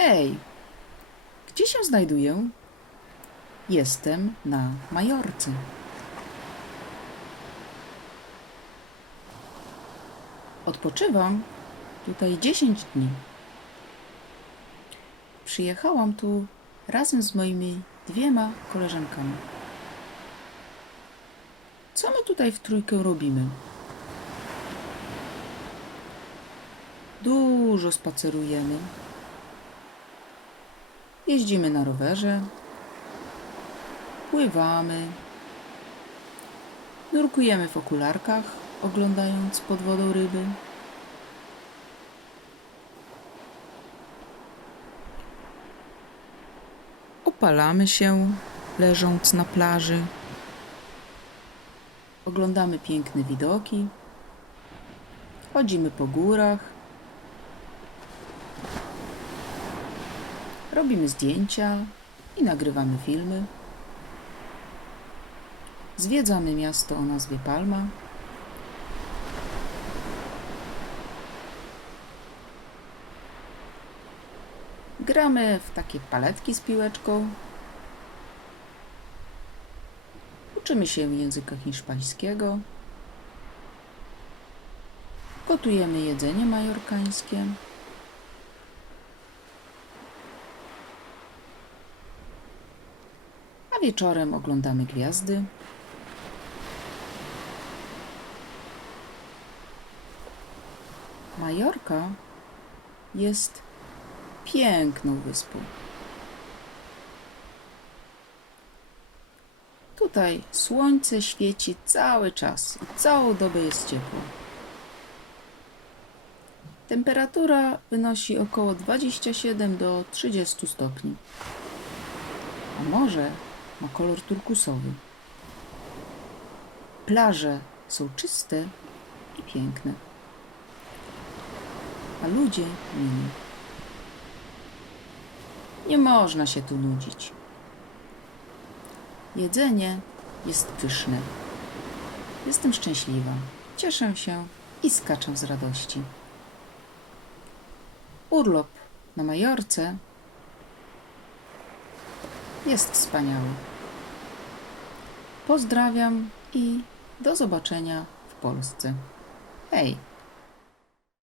Hej! Gdzie się znajduję? Jestem na Majorce. Odpoczywam tutaj 10 dni. Przyjechałam tu razem z moimi dwiema koleżankami. Co my tutaj w trójkę robimy? Dużo spacerujemy. Jeździmy na rowerze. Pływamy. Nurkujemy w okularkach, oglądając pod wodą ryby. Opalamy się, leżąc na plaży. Oglądamy piękne widoki. Chodzimy po górach. Robimy zdjęcia i nagrywamy filmy. Zwiedzamy miasto o nazwie Palma. Gramy w takie paletki z piłeczką. Uczymy się języka hiszpańskiego. Gotujemy jedzenie majorkańskie. Wieczorem oglądamy gwiazdy. Majorka jest piękną wyspą. Tutaj słońce świeci cały czas i całą dobę jest ciepło. Temperatura wynosi około 27 do 30 stopni. A morze ma kolor turkusowy. Plaże są czyste i piękne. A ludzie mili. Nie można się tu nudzić. Jedzenie jest pyszne. Jestem szczęśliwa. Cieszę się i skaczę z radości. Urlop na Majorce jest wspaniały. Pozdrawiam i do zobaczenia w Polsce. Hej!